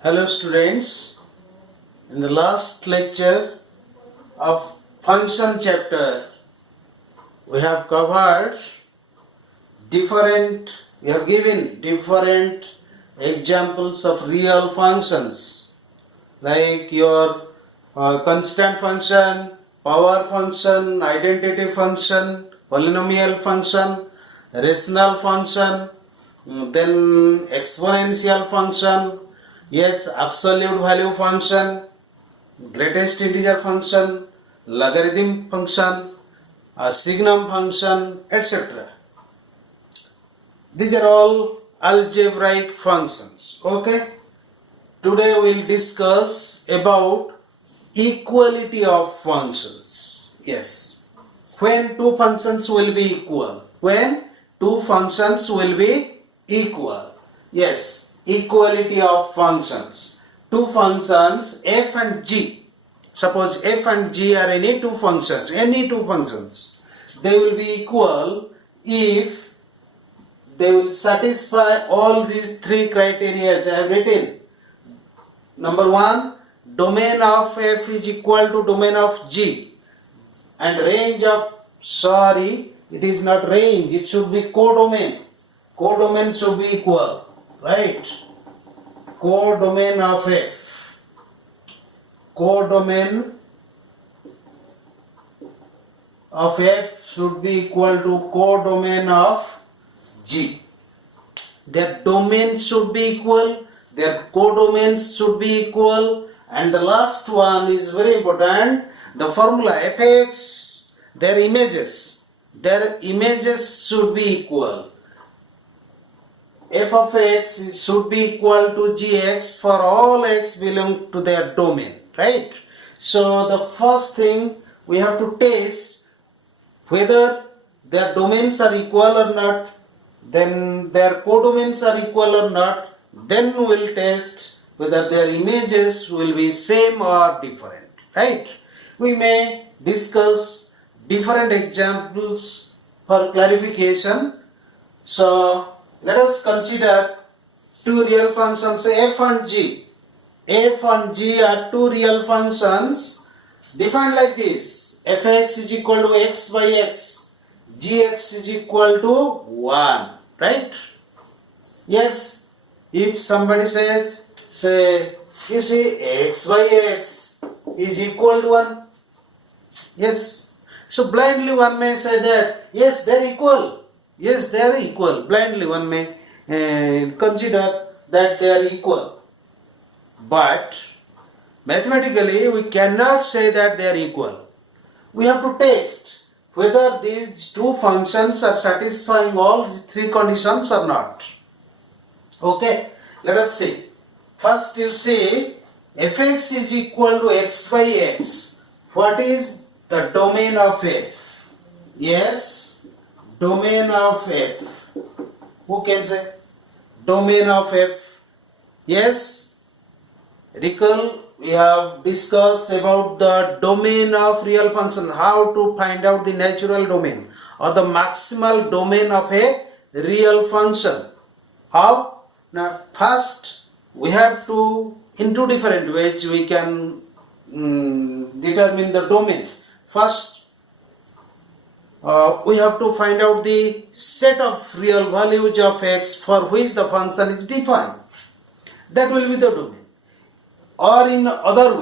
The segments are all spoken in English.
Hello students, in the last lecture of function chapter we have given different examples of real functions like your constant function, power function, identity function, polynomial function, rational function, then exponential function, yes, absolute value function, greatest integer function, logarithm function, signum function, etc. These are all algebraic functions. Okay. Today we will discuss about equality of functions. Yes. When two functions will be equal. When two functions will be equal. Yes. Equality of functions. Two functions f and g. Suppose f and g are any two functions. They will be equal if they will satisfy all these three criteria I have written. Number one, domain of f is equal to domain of g, and range of, it is not range, it should be codomain. Codomain should be equal, right? Codomain of f. Codomain of f should be equal to codomain of g. Their domains should be equal, their codomains should be equal, and the last one is very important, the formula fx, their images should be equal. F of x should be equal to gx for all x belong to their domain, right? So the first thing we have to test whether their domains are equal or not, then their codomains are equal or not, then we will test whether their images will be same or different, right? We may discuss different examples for clarification. So let us consider two real functions f and g. F and g are two real functions defined like this: fx is equal to x by x, gx is equal to 1, right? Yes, if somebody says, you see x by x is equal to 1. Yes, so blindly one may say that yes, they are equal. Yes, they are equal. Blindly one may consider that they are equal. But mathematically we cannot say that they are equal. We have to test whether these two functions are satisfying all these three conditions or not. Okay, let us see. First you see fx is equal to x by x. What is the domain of f? Yes, domain of f. Who can say? Domain of f. Yes, recall we have discussed about the domain of real function, how to find out the natural domain or the maximal domain of a real function. How? Now first we have to, in two different ways we can determine the domain. First we have to find out the set of real values of x for which the function is defined. That will be the domain. Or in other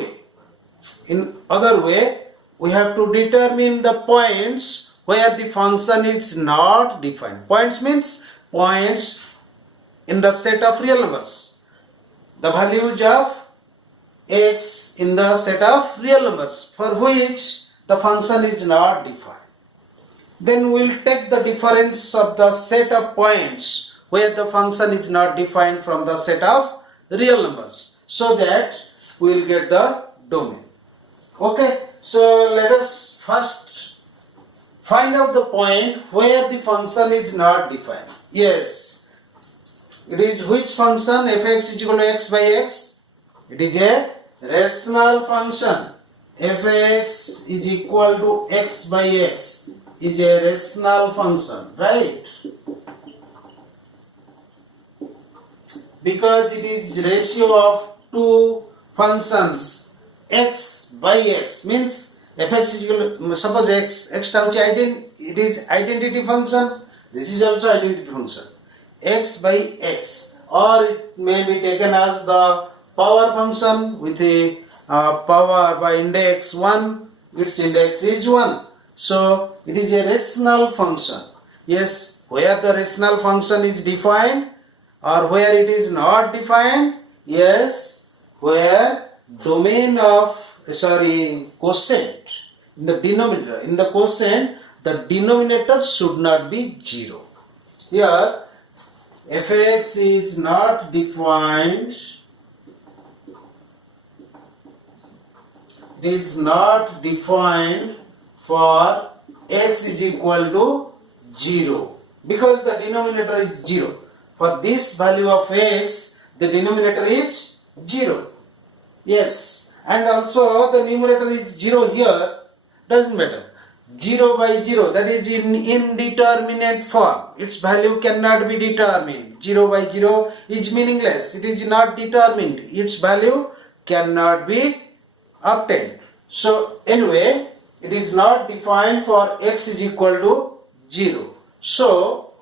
way, we have to determine the points where the function is not defined. Points means points in the set of real numbers. The values of x in the set of real numbers for which the function is not defined. Then we will take the difference of the set of points where the function is not defined from the set of real numbers, so that we will get the domain. Okay, so let us first find out the point where the function is not defined. Yes, it is which function? Fx is equal to x by x. It is a rational function. Fx is equal to x by x is a rational function, right? Because it is ratio of two functions x by x means fx is equal to, suppose x টা হচ্ছে it is identity function, this is also identity function, x by x, or it may be taken as the power function with a power by index 1, its index is 1. So it is a rational function. Yes, where the rational function is defined or where it is not defined. Yes, where domain of quotient in the denominator, in the quotient the denominator should not be 0. Here fx is not defined, it is not defined for x is equal to 0 because the denominator is 0. For this value of x, the denominator is 0. Yes, and also the numerator is 0 here, doesn't matter. 0 by 0, that is in indeterminate form. Its value cannot be determined. 0 by 0 is meaningless. It is not determined. Its value cannot be obtained. So anyway, it is not defined for x is equal to 0. So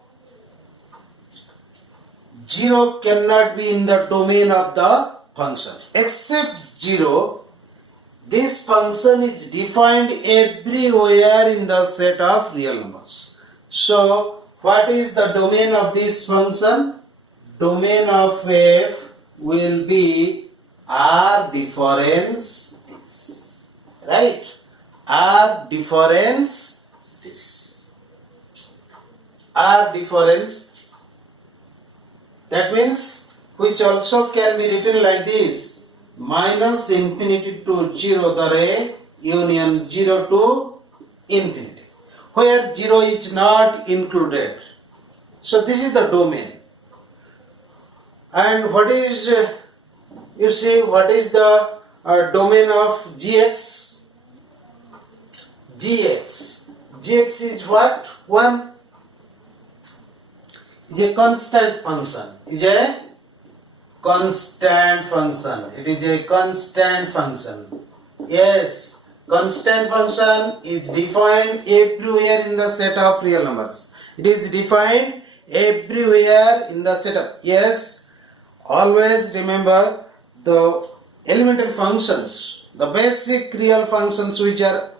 0 cannot be in the domain of the function. Except 0, this function is defined everywhere in the set of real numbers. So what is the domain of this function? Domain of f will be R difference this. Right? R difference this. R difference this. That means, which also can be written like this: minus infinity to 0 the ray union 0 to infinity, where 0 is not included. So this is the domain. And what is, you see, what is the domain of gx? Gx is what? 1. Is a constant function. Is a constant function. It is a constant function. Yes, constant function is defined everywhere in the set of real numbers. It is defined everywhere in the set of, yes, always remember the elementary functions, the basic real functions which are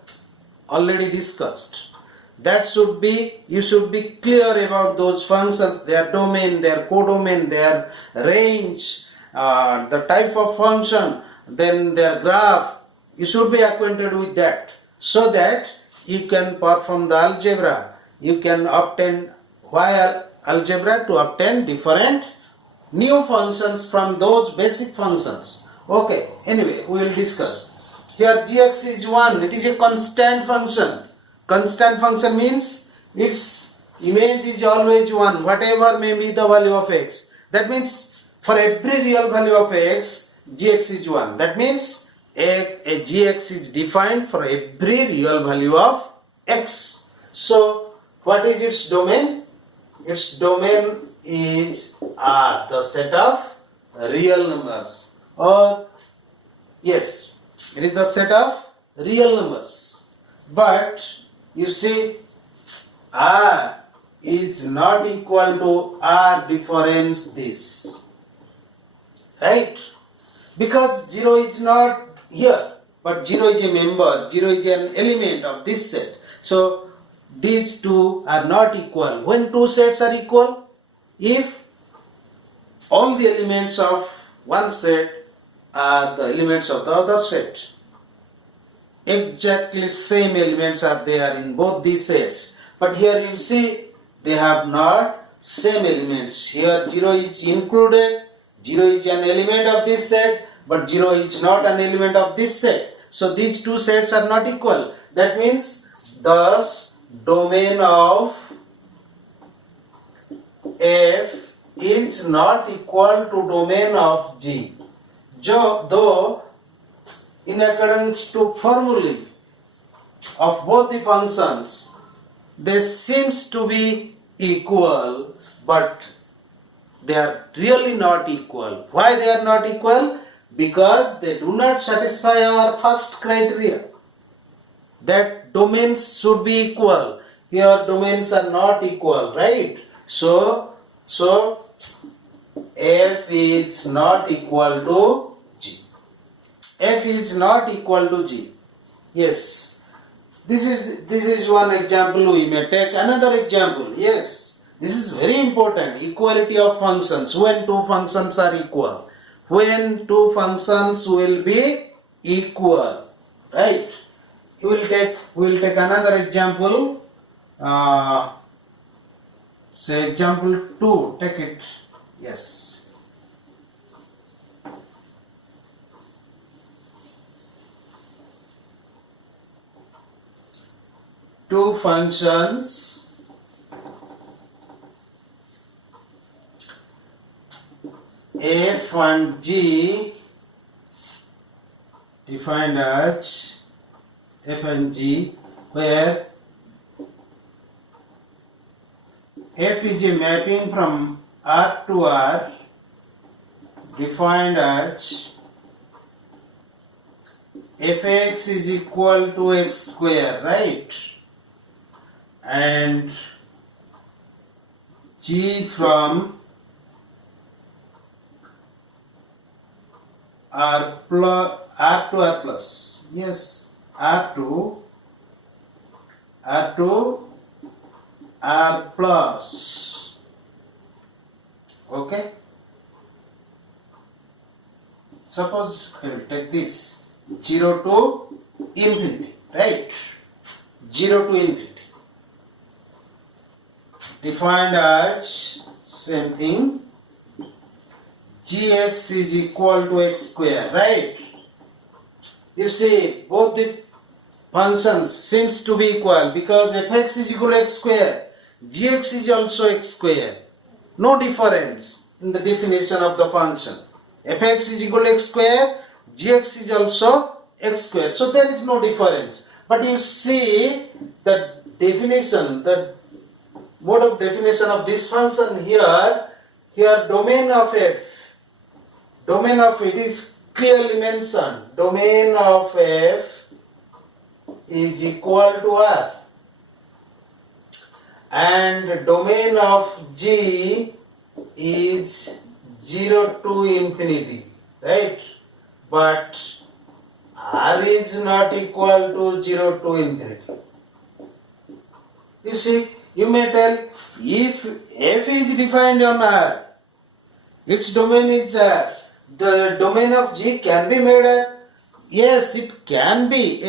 already discussed. That should be, you should be clear about those functions, their domain, their codomain, their range, the type of function, then their graph. You should be acquainted with that, so that you can perform the algebra. You can obtain wire algebra to obtain different new functions from those basic functions. Okay, anyway, we will discuss. Here gx is 1, it is a constant function. Constant function means its image is always 1, whatever may be the value of x. That means for every real value of x, gx is 1. That means a gx is defined for every real value of x. So what is its domain? Its domain is R, the set of real numbers. Or yes, it is the set of real numbers. But you see, R is not equal to R difference this. Right? Because 0 is not here, but 0 is a member, 0 is an element of this set. So these two are not equal. When two sets are equal, if all the elements of one set are the elements of the other set, exactly same elements are there in both these sets, but here you see they have not same elements. Here 0 is included, 0 is an element of this set, but 0 is not an element of this set. So these two sets are not equal. That means thus domain of f is not equal to domain of g. Though in accordance to formulae of both the functions, they seems to be equal, but they are really not equal. Why they are not equal? because they do not satisfy our first criteria, that domains should be equal. Here domains are not equal, right? So f is not equal to g. F is not equal to g. Yes. This is one example. We may take another example. Yes. This is very important. Equality of functions. When two functions are equal. When two functions will be equal. Right. We will take another example. Say example 2. Take it. Yes. Two functions f and g defined as f and g, where f is a mapping from R to R defined as fx is equal to x square, right? And g from R to R plus, yes, R to R plus. Okay. Suppose I will take this 0 to infinity, right? 0 to infinity. Defined as same thing, gx is equal to x square, right? You see, both the functions seems to be equal because fx is equal to x square, gx is also x square. No difference in the definition of the function. Fx is equal to x square, gx is also x square. So there is no difference. But you see the definition, the mode of definition of this function here domain of f, domain of it is clearly mentioned. Domain of f is equal to R and domain of g is 0 to infinity, right? But R is not equal to 0 to infinity. You see, you may tell, if f is defined on R, its domain is R, the domain of G can be made R. Yes, it can be,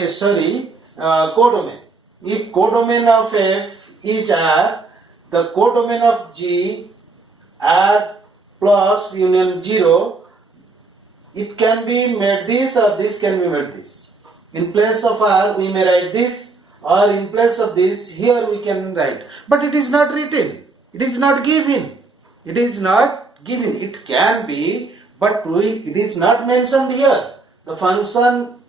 codomain. If codomain of f is R, the codomain of G, R plus union 0, it can be made this or this can be made this. In place of R, we may write this, or in place of this, here we can write. But it is not written. It is not given. It is not given. It can be, but it is not mentioned here. The function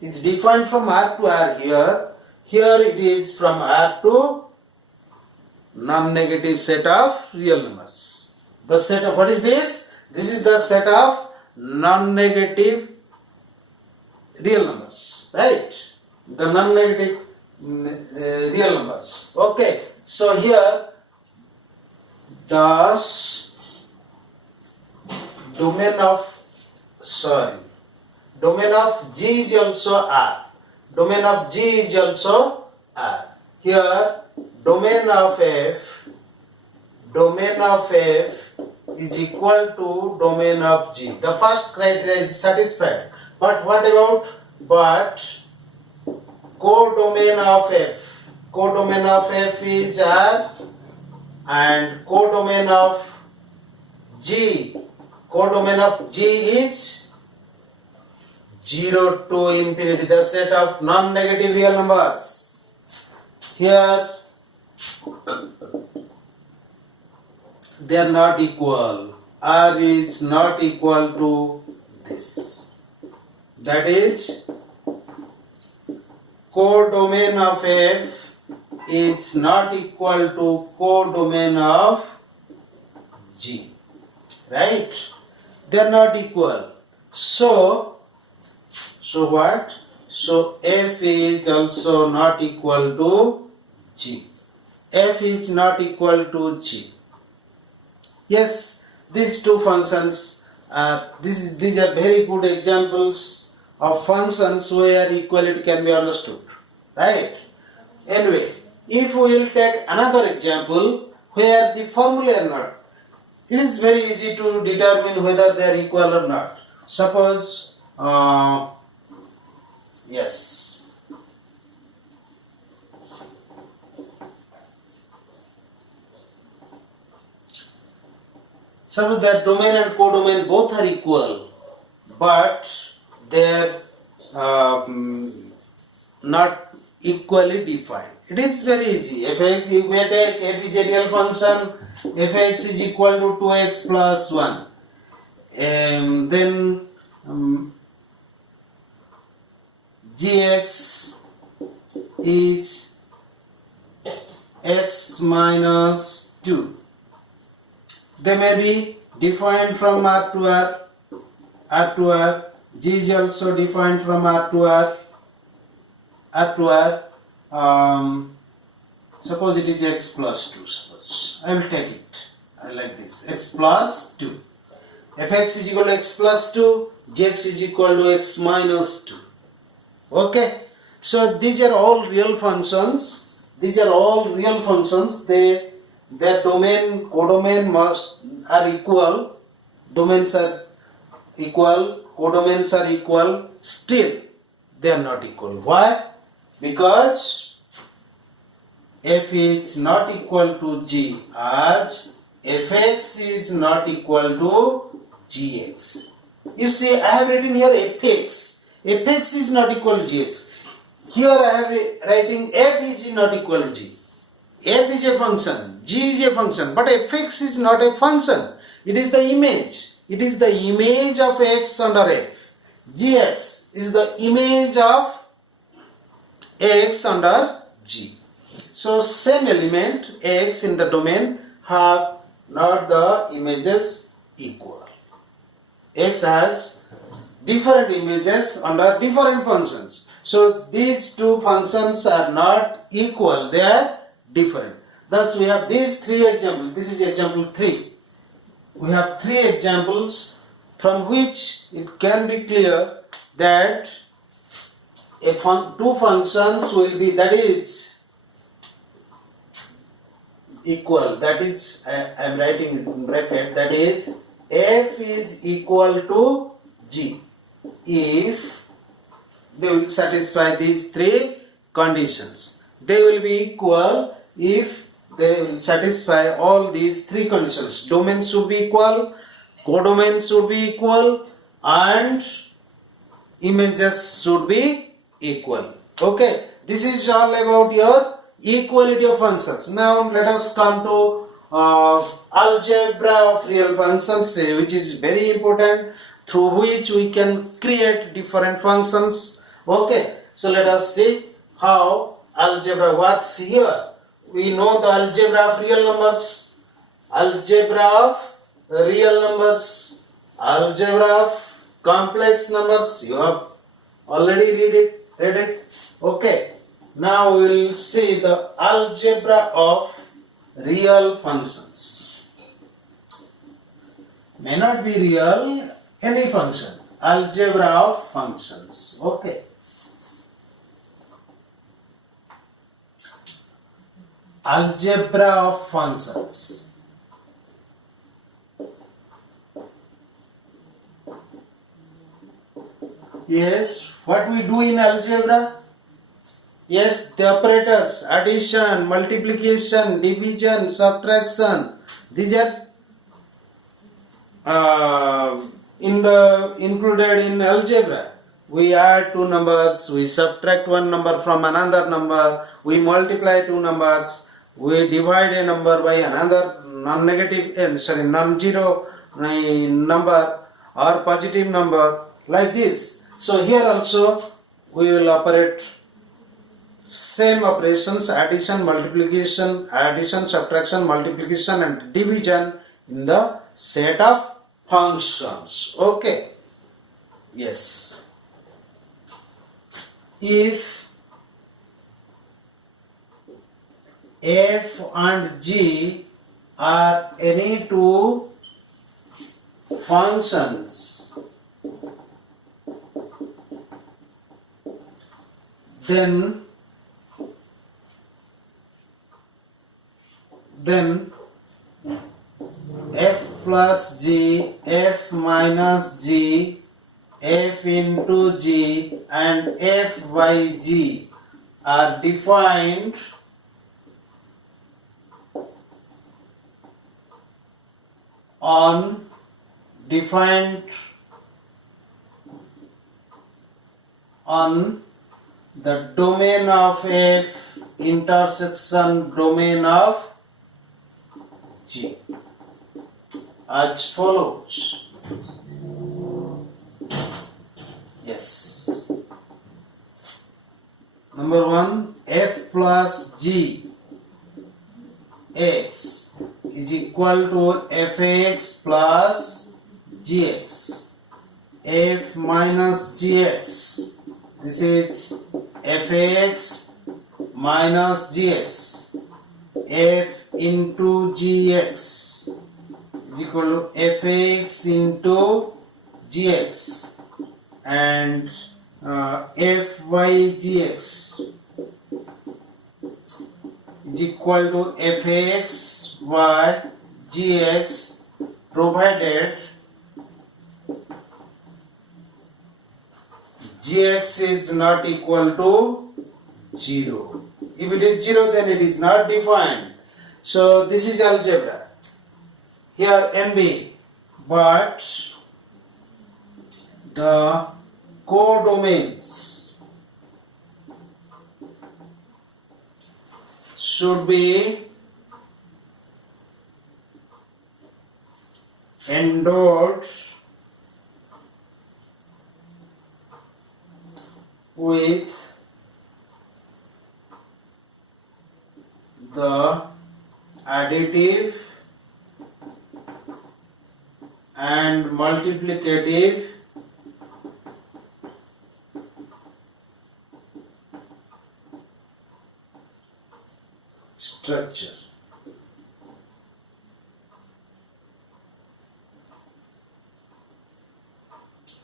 is defined from R to R here. Here it is from R to non-negative set of real numbers. The set of, what is this? This is the set of non-negative real numbers, right? The non-negative real numbers. Okay, so here thus domain of G is also R. Domain of G is also R. Here domain of F is equal to domain of G. The first criteria is satisfied. But what about codomain of F? Codomain of F is R and codomain of G. Codomain of G is 0 to infinity, the set of non-negative real numbers. Here they are not equal. R is not equal to this. That is, codomain of F is not equal to codomain of G. Right? They are not equal. So what? So f is also not equal to g. F is not equal to g. Yes, these two functions these are very good examples of functions where equality can be understood, right? Anyway, if we will take another example where the formulae are not, it is very easy to determine whether they are equal or not. Suppose, yes, suppose that domain and codomain both are equal, but they are not equally defined. It is very easy. If we take f is a real function, fx is equal to 2x plus 1, then gx is x minus 2. They may be defined from R to R. G is also defined from R to R. Suppose it is x plus 2. Suppose I will take it. I like this. X plus 2. Fx is equal to x plus 2. Gx is equal to x minus 2. Okay. So these are all real functions. Their domain, codomain are equal. Domains are equal. Codomains are equal. Still, they are not equal. Why? Because f is not equal to g as fx is not equal to gx. You see, I have written here fx. Fx is not equal to gx. Here I have writing f is not equal to g. F is a function, g is a function, but fx is not a function. It is the image. It is the image of x under f. Gx is the image of x under g. So same element x in the domain have not the images equal. X has different images under different functions. So these two functions are not equal, they are different. Thus we have these three examples. This is example 3. We have 3 examples from which it can be clear that two functions will be, that is equal, that is I am writing in bracket, that is f is equal to g if they will satisfy these 3 conditions. They will be equal if they will satisfy all these 3 conditions. Domain should be equal, codomain should be equal, and images should be equal. Okay, this is all about your equality of functions. Now let us come to algebra of real functions, which is very important, through which we can create different functions. Okay, so let us see how algebra works here. We know the algebra of real numbers, algebra of real numbers, algebra of complex numbers. You have already read it. Okay, now we will see the algebra of real functions. May not be real, any function. Algebra of functions. Okay. Algebra of functions. Yes, what we do in algebra? Yes, the operators, addition, multiplication, division, subtraction, these are included in algebra. We add 2 numbers, we subtract 1 number from another number, we multiply 2 numbers, we divide a number by another non-zero number or positive number, like this. So here also we will operate same operations, addition, multiplication, addition, subtraction, multiplication and division in the set of functions. Okay. Yes. If f and g are any two functions, then f plus g, f minus g, f into g and f by g are defined on the domain of f intersection domain of g as follows. Yes. Number one, f plus g x is equal to fx plus gx. F minus gx, this is fx minus gx. F into gx is equal to fx into gx, and f by gx is equal to fx by gx, provided gx is not equal to 0. If it is 0, then it is not defined. So this is algebra. Here NB, but the codomains should be endowed with the additive and multiplicative structure.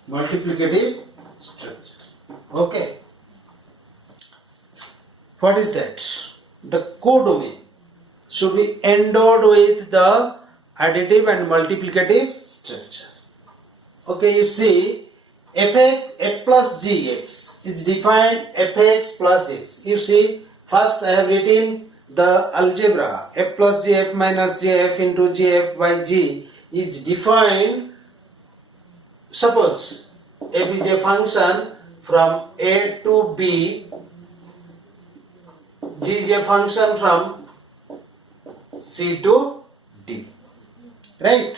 Multiplicative structure. Okay. What is that? The codomain should be endowed with the additive and multiplicative structure. Okay, you see, f plus gx is defined fx plus x. You see, first I have written the algebra. F plus g, f minus g, f into g, f by g is defined. Suppose f is a function from a to b, g is a function from c to d. Right?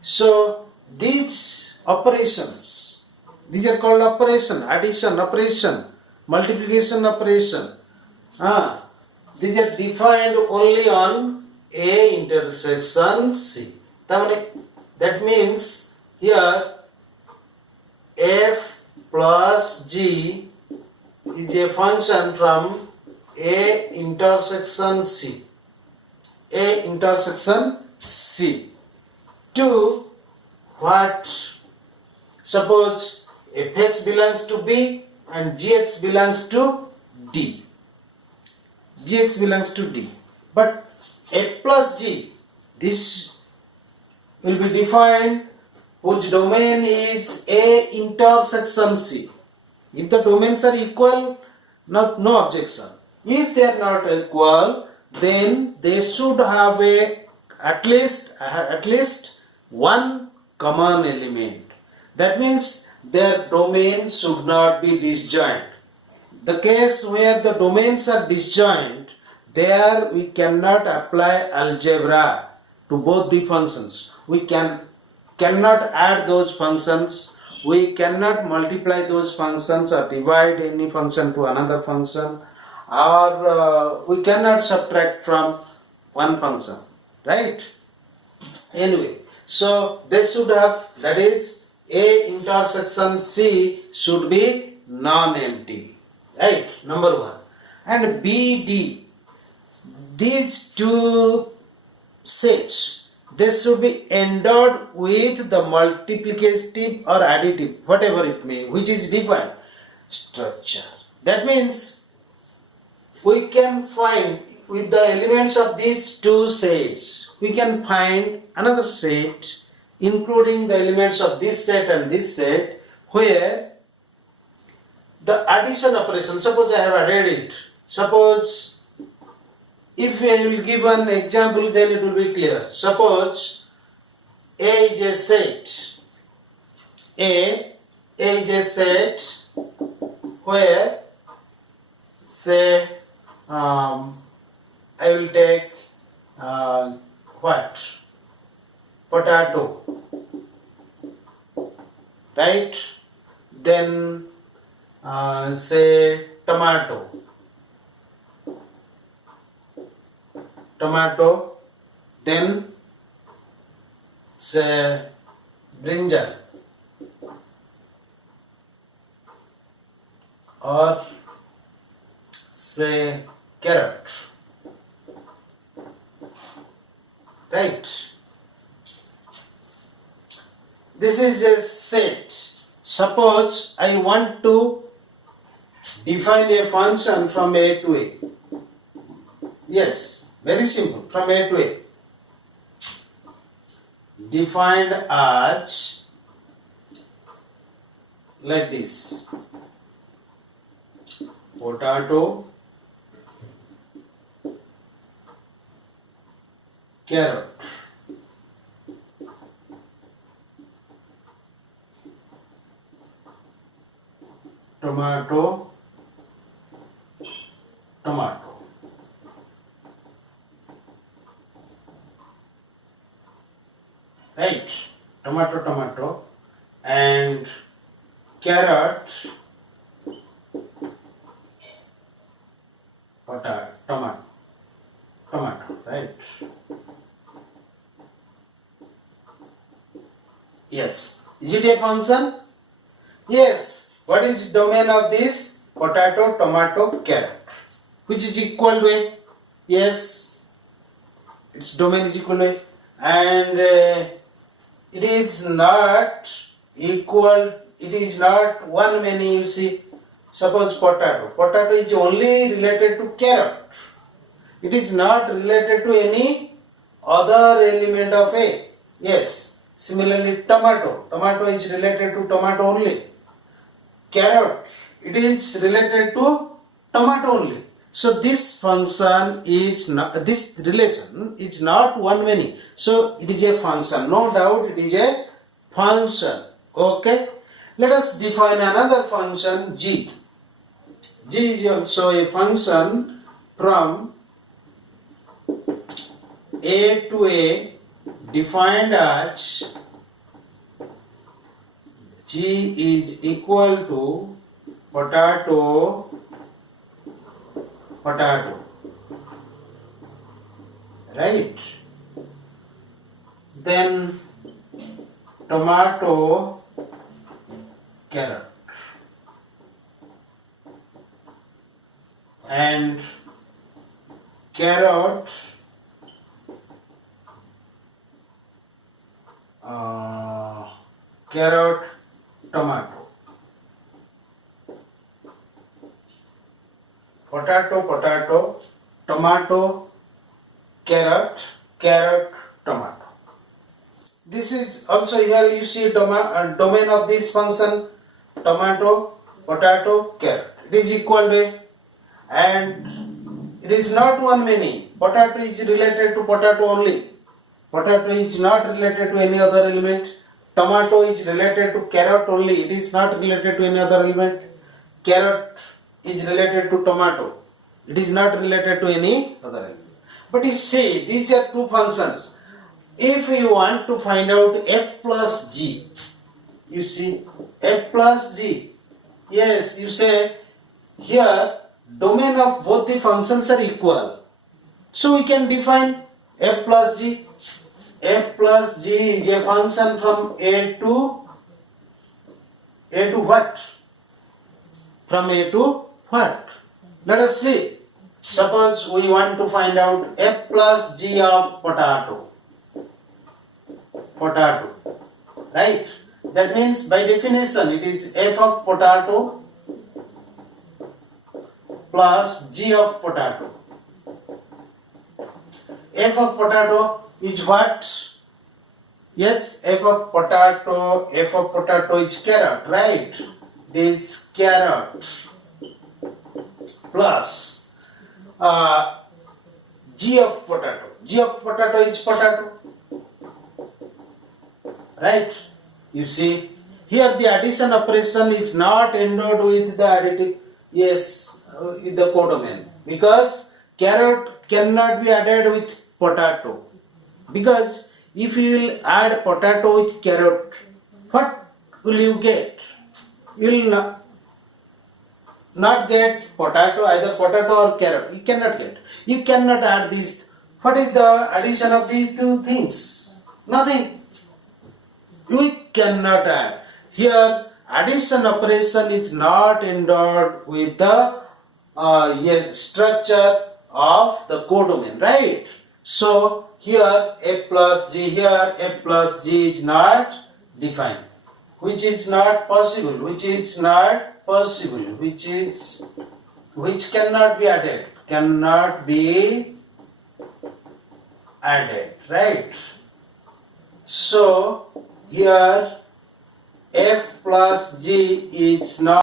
So these operations, these are called operation, addition operation, multiplication operation. These are defined only on A intersection C. That means here f plus g is a function from A intersection C. A intersection C to what? Suppose fx belongs to B and gx belongs to D. Gx belongs to D. But f plus g, this will be defined whose domain is A intersection C. If the domains are equal, no objection. If they are not equal, then they should have at least one common element. That means their domain should not be disjoint. The case where the domains are disjoint, there we cannot apply algebra to both the functions. We cannot add those functions. We cannot multiply those functions or divide any function to another function, or we cannot subtract from one function, right? Anyway, so they should have, that is, A intersection C should be non-empty. Right? Number 1. And B, D. These two sets, they should be endowed with the multiplicative or additive, whatever it may, which is defined structure. That means we can find with the elements of these two sets, we can find another set including the elements of this set and this set, where the addition operation, suppose I have added it, suppose if I will give an example, then it will be clear. Suppose A is a set, A is a set where, say, I will take what? Potato, right? Then say tomato, then say brinjal, or say carrot, right? This is a set. Suppose I want to define a function from A to A. Yes, very simple, from A to A. Defined as like this: potato, carrot, tomato, right? Tomato, and carrot, tomato, right? Yes. Is it a function? Yes. What is domain of this? Potato, tomato, carrot. Which is equal to A? Yes. Its domain is equal to A. And it is not equal, it is not one many, you see. Suppose potato is only related to carrot. It is not related to any other element of A. Yes. Similarly, tomato is related to tomato only. Carrot, it is related to tomato only. So this function is not, this relation is not one many. So it is a function. No doubt it is a function. Okay. Let us define another function G. G is also a function from A to A, defined as G is equal to potato, right? Then tomato, carrot, and carrot, tomato, potato, tomato, carrot, tomato. This is also, here you see domain of this function, tomato, potato, carrot. It is equal to A, and it is not one many. Potato is related to potato only. Potato is not related to any other element. Tomato is related to carrot only. It is not related to any other element. Carrot is related to tomato. It is not related to any other element. But you see, these are two functions. If you want to find out f plus g, you see, f plus g, yes, you say here domain of both the functions are equal. So we can define f plus g. F plus g is a function from A to A to what? From A to what? Let us see. Suppose we want to find out F plus G of potato. Potato. Right? That means by definition it is F of potato plus G of potato. F of potato is what? Yes, F of potato is carrot, right? This carrot plus G of potato. G of potato is potato, right? You see, here the addition operation is not endowed with the additive, yes, with the codomain, because carrot cannot be added with potato, because if you will add potato with carrot, what will you get? You will not get potato, either potato or carrot. You cannot get. You cannot add these. What is the addition of these two things? Nothing. We cannot add. Here, addition operation is not endowed with the structure of the codomain, right? So, here F plus G, here F plus G is not defined, which is not possible, which cannot be added, right? So here F plus G is not